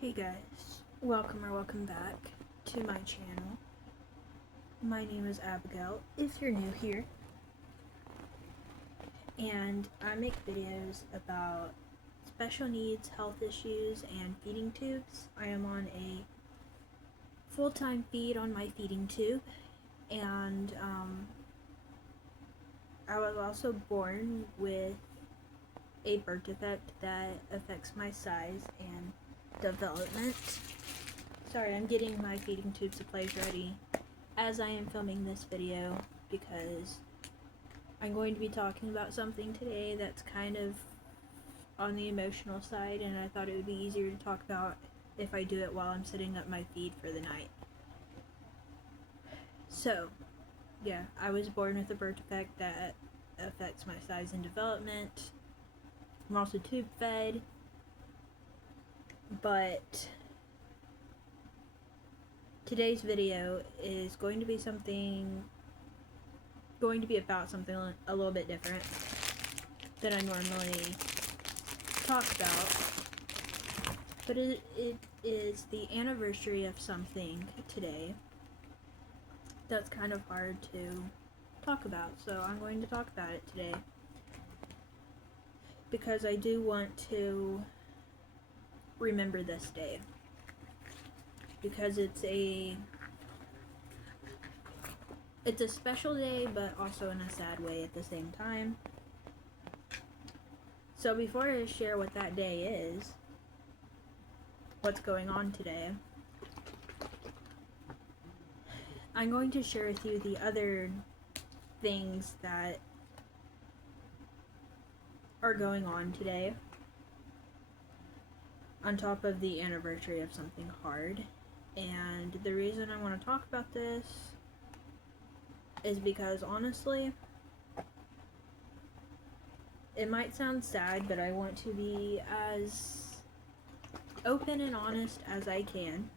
Hey guys, welcome back to my channel. My name is Abigail, if you're new here, and I make videos about special needs, health issues, and feeding tubes. I am on a full-time feed on my feeding tube, and I was also born with a birth defect that affects my size and development. Sorry, I'm getting my feeding tube supplies ready as I am filming this video because I'm going to be talking about something today that's kind of on the emotional side, and I thought it would be easier to talk about if I do it while I'm setting up my feed for the night. So, yeah, I was born with a birth defect that affects my size and development. I'm also tube fed, but today's video is going to be about something a little bit different than I normally talk about. But it is the anniversary of something today that's kind of hard to talk about. So I'm going to talk about it today because I do want to remember this day. Because it's a special day, but also in a sad way at the same time. So before I share what that day is, what's going on today, I'm going to share with you the other things that are going on today on top of the anniversary of something hard. And the reason I want to talk about this is because, honestly, it might sound sad, but I want to be as open and honest as I can.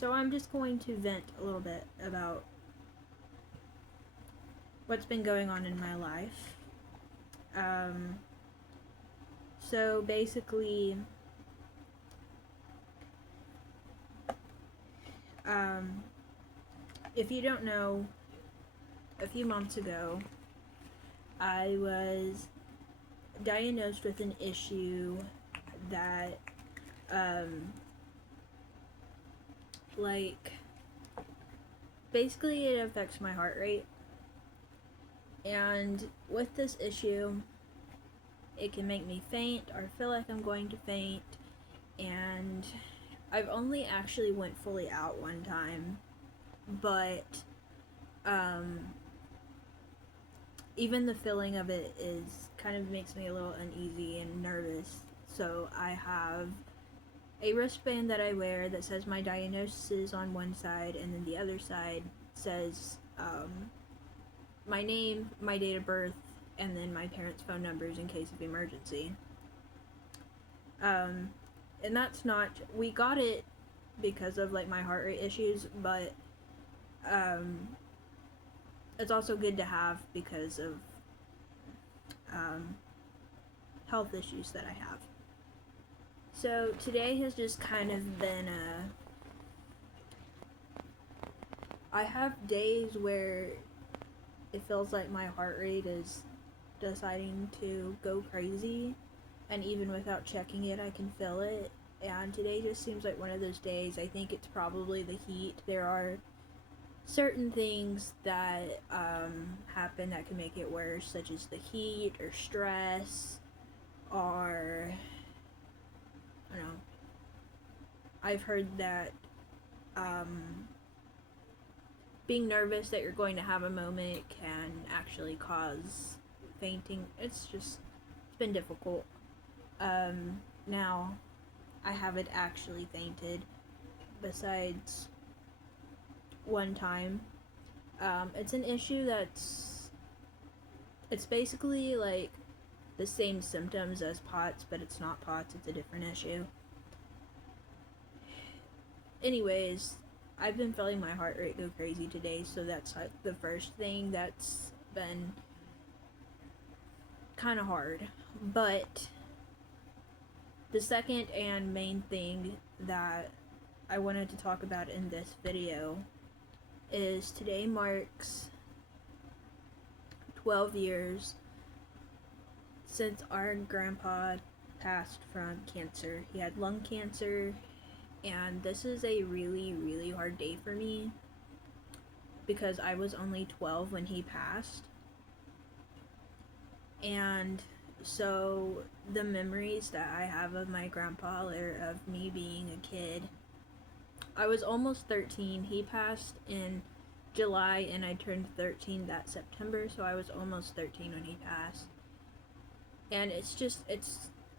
So I'm just going to vent a little bit about what's been going on in my life. So basically, if you don't know, a few months ago, I was diagnosed with an issue that, basically it affects my heart rate. And with this issue, it can make me faint or feel like I'm going to faint. And I've only actually went fully out one time, but even the feeling of it is kind of makes me a little uneasy and nervous. So I have a wristband that I wear that says my diagnosis on one side, and then the other side says my name, my date of birth, and then my parents' phone numbers in case of emergency. And that's not, we got it because of my heart rate issues, but it's also good to have because of health issues that I have. So today has just kind of been I have days where it feels like my heart rate is deciding to go crazy, and even without checking it, I can feel it. And today just seems like one of those days. I think it's probably the heat. There are certain things that happen that can make it worse, such as the heat or stress, or I don't know. I've heard that being nervous that you're going to have a moment can actually cause fainting. It's been difficult. Now, I haven't actually fainted besides one time. It's an issue it's basically like the same symptoms as POTS, but it's not POTS, it's a different issue. Anyways, I've been feeling my heart rate go crazy today, so that's like the first thing that's been kind of hard. But The second and main thing that I wanted to talk about in this video is today marks 12 years since our grandpa passed from cancer. He had lung cancer, and this is a really, really hard day for me because I was only 12 when he passed. And so the memories that I have of my grandpa are of me being a kid. I was almost 13. He passed in July and I turned 13 that September, so I was almost 13 when he passed. And it's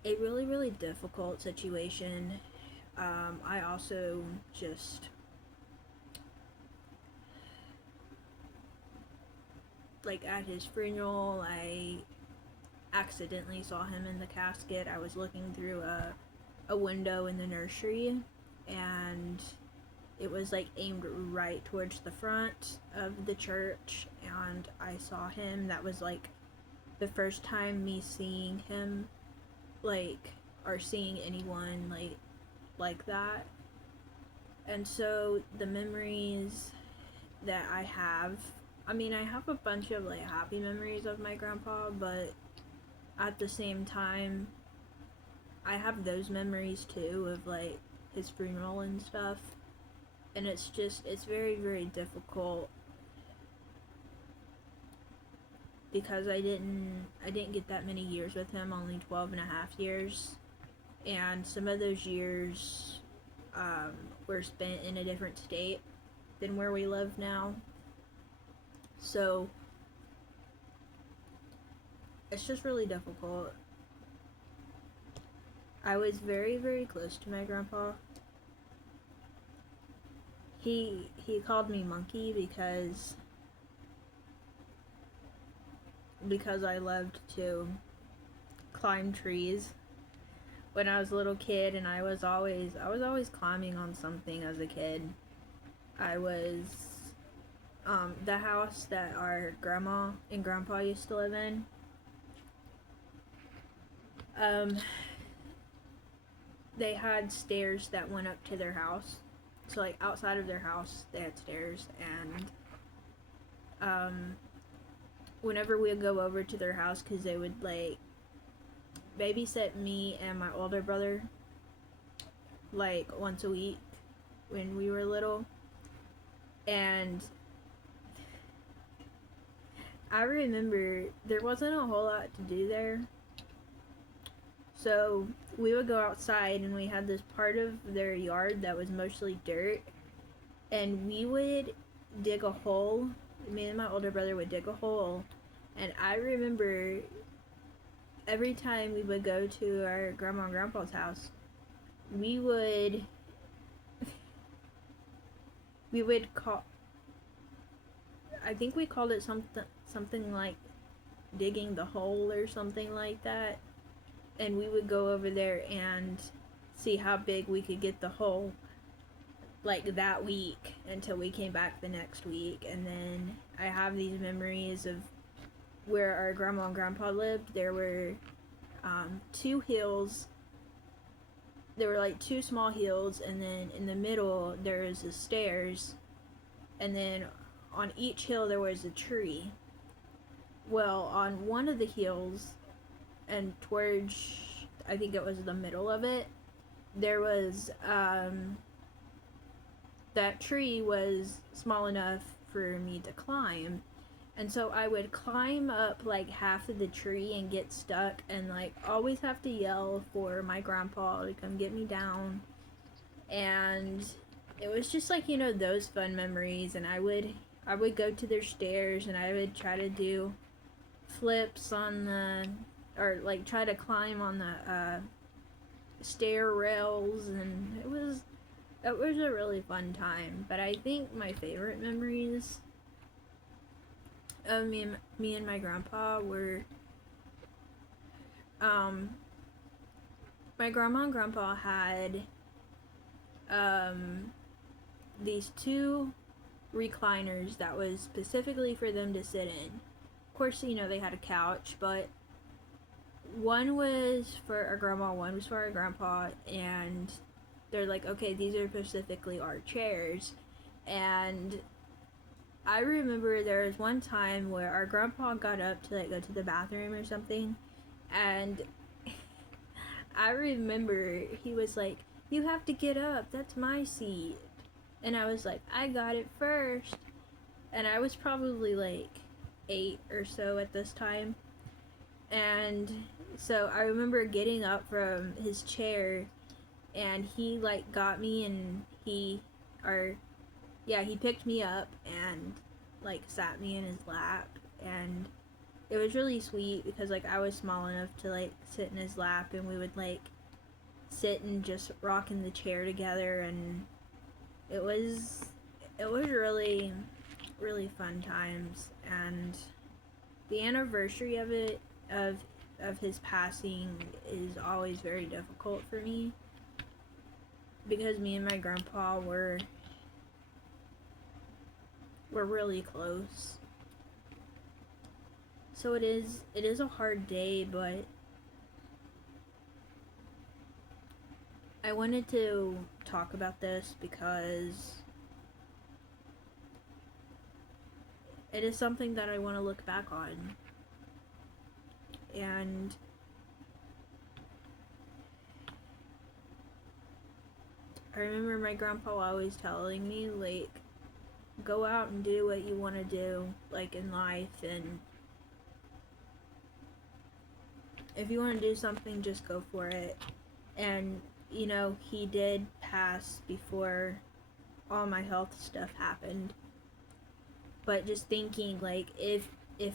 a really, really difficult situation. I also just, like, at his funeral, I accidentally saw him in the casket. I was looking through a window in the nursery, and it was like aimed right towards the front of the church, and I saw him. That was like the first time me seeing him, like, or seeing anyone like that. And so the memories that I have, I mean, I have a bunch of like happy memories of my grandpa, but at the same time, I have those memories too of like his funeral and stuff. And it's very, very difficult because I didn't get that many years with him, only 12 and a half years. And some of those years were spent in a different state than where we live now. So it's just really difficult. I was very, very close to my grandpa. He called me Monkey because I loved to climb trees when I was a little kid, and I was always climbing on something as a kid. I was the house that our grandma and grandpa used to live in. They had stairs that went up to their house. So like outside of their house, they had stairs, and whenever we would go over to their house, because they would like babysit me and my older brother like once a week when we were little, and I remember there wasn't a whole lot to do there. So we would go outside, and we had this part of their yard that was mostly dirt, and we would dig a hole. Me and my older brother would dig a hole, and I remember every time we would go to our grandma and grandpa's house, we would call, I think we called it something like digging the hole or something like that. And we would go over there and see how big we could get the hole, like that week, until we came back the next week. And then I have these memories of where our grandma and grandpa lived. There were 2 hills. There were like 2 small hills, and then in the middle there was the stairs, and then on each hill there was a tree. Well, on one of the hills, and towards, I think it was the middle of it, there was, that tree was small enough for me to climb, and so I would climb up like half of the tree and get stuck, and like always have to yell for my grandpa to come get me down. And it was just like, you know, those fun memories. And I would go to their stairs, and I would try to do flips on the, or like try to climb on the stair rails, and it was a really fun time. But I think my favorite memories of me and my grandpa were my grandma and grandpa had these 2 recliners that was specifically for them to sit in. Of course, you know, they had a couch, but one was for our grandma, one was for our grandpa, and they're like, okay, these are specifically our chairs. And I remember there was one time where our grandpa got up to like go to the bathroom or something, and I remember he was like, you have to get up, that's my seat. And I was like, I got it first. And I was probably like 8 or so at this time. And so I remember getting up from his chair, and he like got me, and he picked me up and like sat me in his lap. And it was really sweet because like I was small enough to like sit in his lap, and we would like sit and just rock in the chair together. And it was really really fun times. And the anniversary of it, of his passing, is always very difficult for me because me and my grandpa were really close. So it is a hard day, but I wanted to talk about this because it is something that I want to look back on. And I remember my grandpa always telling me, like, go out and do what you want to do, like, in life, and if you want to do something, just go for it. And, you know, he did pass before all my health stuff happened. But just thinking, like, if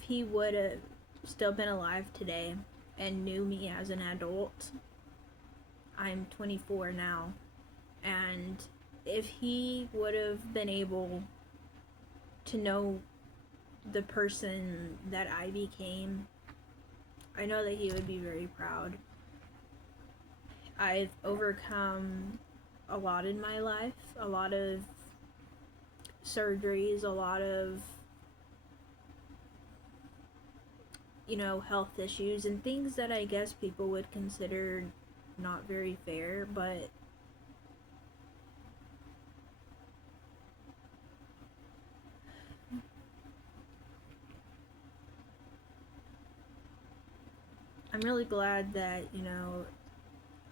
he would have still been alive today and knew me as an adult, I'm 24 now, and if he would have been able to know the person that I became, I know that he would be very proud. I've overcome a lot in my life, a lot of surgeries, a lot of, you know, health issues and things that I guess people would consider not very fair, but I'm really glad that, you know,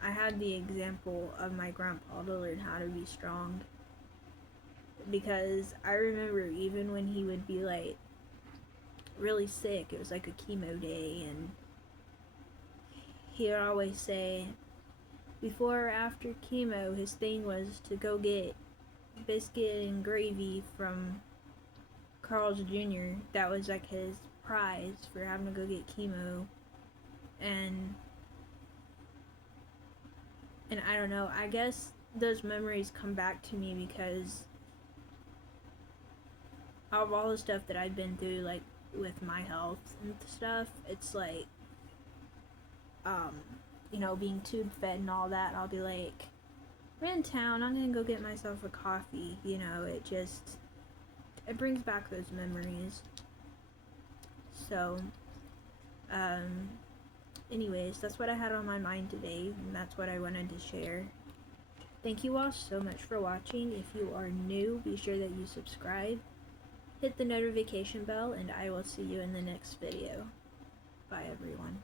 I had the example of my grandpa to learn how to be strong. Because I remember even when he would be like really sick, it was like a chemo day, and he would always say before or after chemo, his thing was to go get biscuit and gravy from Carl's Jr. That was like his prize for having to go get chemo. And I don't know, I guess those memories come back to me because of all the stuff that I've been through, like with my health and stuff. It's like, you know, being tube fed and all that, I'll be like, I'm in town, I'm gonna go get myself a coffee. You know, it brings back those memories. So, anyways, that's what I had on my mind today, and that's what I wanted to share. Thank you all so much for watching. If you are new, be sure that you subscribe, hit the notification bell, and I will see you in the next video. Bye, everyone.